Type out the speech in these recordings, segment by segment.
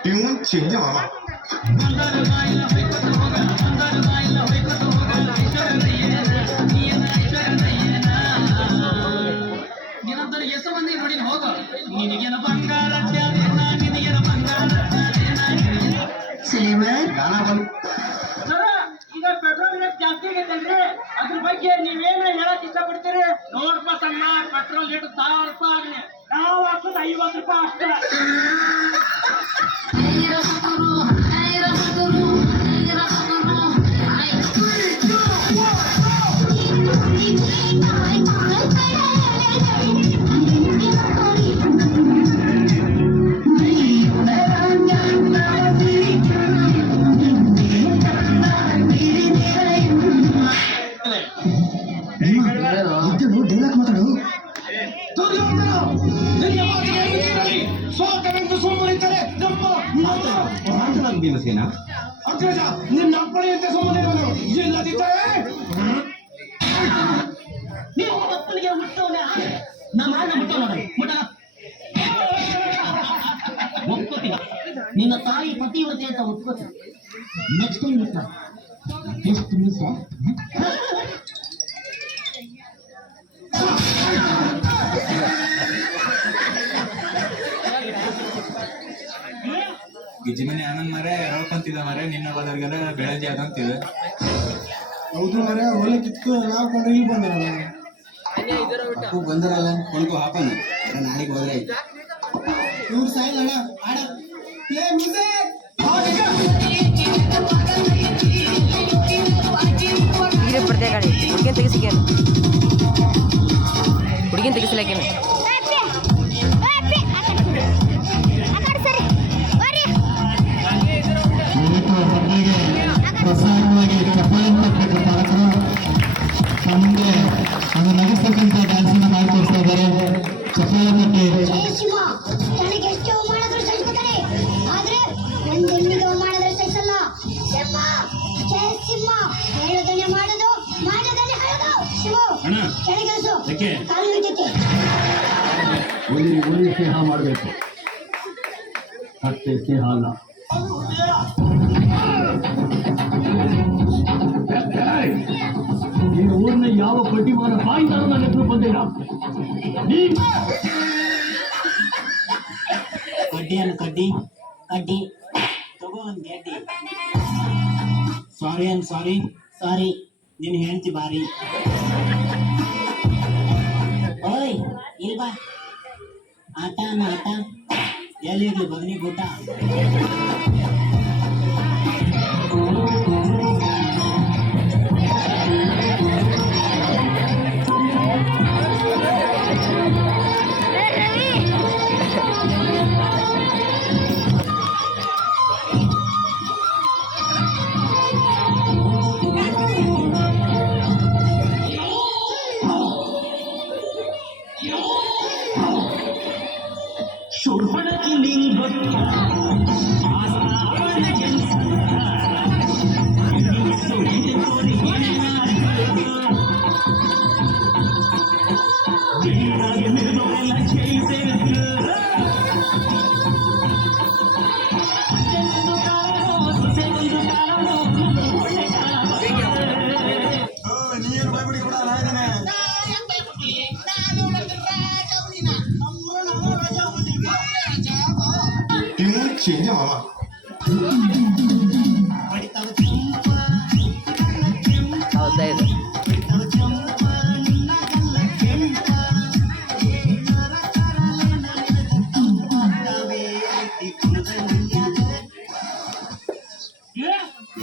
tune change है मामा ನಿರಂತರ ಎಷ್ಟು ಮಂದಿ ನೋಡಿ ಹೋಗ ನಿನಗೇನ ಬಂಗಾರ ನಿನಗೇನ ಬಂಗಾರ गाना बंद ಈಗ ಪೆಟ್ರೋಲ್ ರೇಟ್ ಜಾಸ್ತಿ ಆಗೈತಲ್ರಿ ಅದ್ರ ಬಗ್ಗೆ ನೀವೇನ ಹೇಳಕ್ ಇಷ್ಟಪಡ್ತೀರಿ ನೋಡ್ಪ ತಮ್ಮ ಪೆಟ್ರೋಲ್ ರೇಟ್ 1000 ರೂಪಾಯಿ ಆಗ್ಲಿ ನಾವು ಹಾಕೋದು 50 ರೂಪಾಯಿ ಅಷ್ಟೇ ಅಗ್ರಜ ನಿನ್ನ ಅಪ್ಪಣೆಯಂತೆ ಸುಮ್ಮನಿರುವನು ಇಲ್ಲದಿದ್ದರೆ ನೀವು ಅಪ್ಪನಿಗೆ ಮುಟ್ಟೋಣ ನಮ್ಮ ಮುಟ್ಟ ಒಪ್ಕೋತೀಯ ನಿನ್ನ ತಾಯಿ ಪತಿವ್ರತೆ ಅಂತ ಒಪ್ಕೋತೀಯ ನೆಕ್ಸ್ಟ್ ಟೈಮ್ ಮಿಸ್ ಎಷ್ಟು ಮಿಸ್ ಗಿಜಿಮನೆ ಆನಂದ್ ಮರೆ ಹೇಳ್ಕೊಂತಿದ್ದ ಮರೆ ನಿನ್ನ ಬದರ್ಗೆಲ್ಲ ಬೆಳಗ್ಗೆ ಅದಂತಿದೆ ಹೌದು ಮರೆ ಹೊಲ ಕಿತ್ತು ನಾವು ಕೊಂಡು ಇಲ್ಲಿ ಬಂದಿರಲ್ಲ ಅಪ್ಪು ಬಂದಿರಲ್ಲ ಕೊಂಡ್ಕೊ ಹಾಪನ ನಾಳೆಗೆ ಹೋದ್ರೆ ಆಯ್ತು ಇವ್ರು ಸಾಯಿಲ್ ಅಣ್ಣ ಆಡ ಪ್ಲೇ ಮ್ಯೂಸಿಕ್ ಹೀರೋ ಬರ್ದೇ ಗಾಡಿ ಹುಡುಗಿನ ತೆಗಿಸಿಕೇನು ಹುಡುಗಿನ ತೆಗಿಸಲೇಕೇನು ಪ್ರಸಾರವಾಗಿ ಚಪ್ಪಾಳೆ ತಟ್ಟಬೇಕು ಪಾಲಕರು ನಮಗೆ ಅದು ನಗಿಸ್ತಕ್ಕಂಥ ಡ್ಯಾನ್ಸನ್ನ ಮಾಡಿ ತೋರಿಸ್ತಾ ಇದ್ದಾರೆ ಚಪ್ಪಾಳೆ ತಟ್ಟಿ ನನಗೆ ಎಷ್ಟು ಮಾಡಿದ್ರು ಸಹಿಸ್ಕೊತಾರೆ ಆದ್ರೆ ಒಂದು ಹೆಣ್ಣಿಗೆ ಮಾಡಿದ್ರೆ ಸಹಿಸಲ್ಲ ಸಿಂಹ ಜಯ ಸಿಂಹ ಹೇಳೋದನ್ನೇ ಮಾಡೋದು ಮಾಡೋದನ್ನೇ ಹೇಳೋದು ಶಿವು ಕೆಳಗಿಳಿಸು ಕಾಲು ಮುಗಿತೈತಿ ಒಳ್ಳೆ ಸ್ನೇಹ ಮಾಡಬೇಕು ಅಷ್ಟೇ ಸ್ನೇಹ ಅಲ್ಲ ಈ ಊರಿನ ಯಾವ ಪಟ್ಟಿಮಾನ ಬಾಯಿಂದಾನು ನನ್ನ ಹೆಸರು ಬಂದಿಲ್ಲ ಕಡ್ಡಿ ಕಡ್ಡಿ ತಗೋ ಒಂದ್ ಗೆಡ್ಡಿ ಸಾರಿ ನಿನ್ ಹೆಂಡ್ತಿ ಬಾರಿ ಓಯ್ ಇಲ್ವಾ ಆಟ ಎಲ್ಲಿರ್ಲಿ ಬದನಿ ಊಟ ट्यून चेंज है मामा ಹೌದಾ ಇದು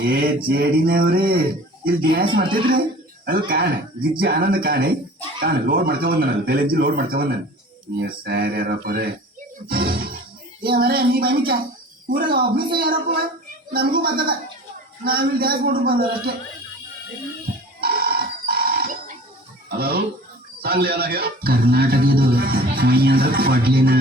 ಏ ಜೇಡಿನವ್ರಿ ಇಲ್ಲಿ ಡ್ಯಾನ್ಸ್ ಮಾಡ್ತಿದ್ರಿ ಅದು ಕಾಣೆ ಗಿಜ್ಜಿ ಆನಂದ ಕಾಣೆ ಲೋಡ್ ಮಾಡ್ಕೊಂಡ್ ನಾನು ಬೆಲೆಜ್ಜಿ ಲೋಡ್ ಮಾಡ್ಕೊಂಡ್ ನಾನು ನೀವು ಸ್ಯಾರ್ ಯಾರಪ್ಪರೇ ಏ ಮರೆ ನೀ ಬೈಮಿಕ ಊರಾಗ ಒಬ್ಬನೇ ಯಾರಪ್ಪ ನಮಗೂ ಬರ್ತದ ನಾವಿಲ್ಲಿ ಡ್ಯಾನ್ಸ್ ಮಾಡ್ರು ಬಂದ ಅಷ್ಟೇ ಕರ್ನಾಟಕದ್ದು ಕೊಯ್ ಅಂದ್ರೆ ಕೊಡ್ಲಿನ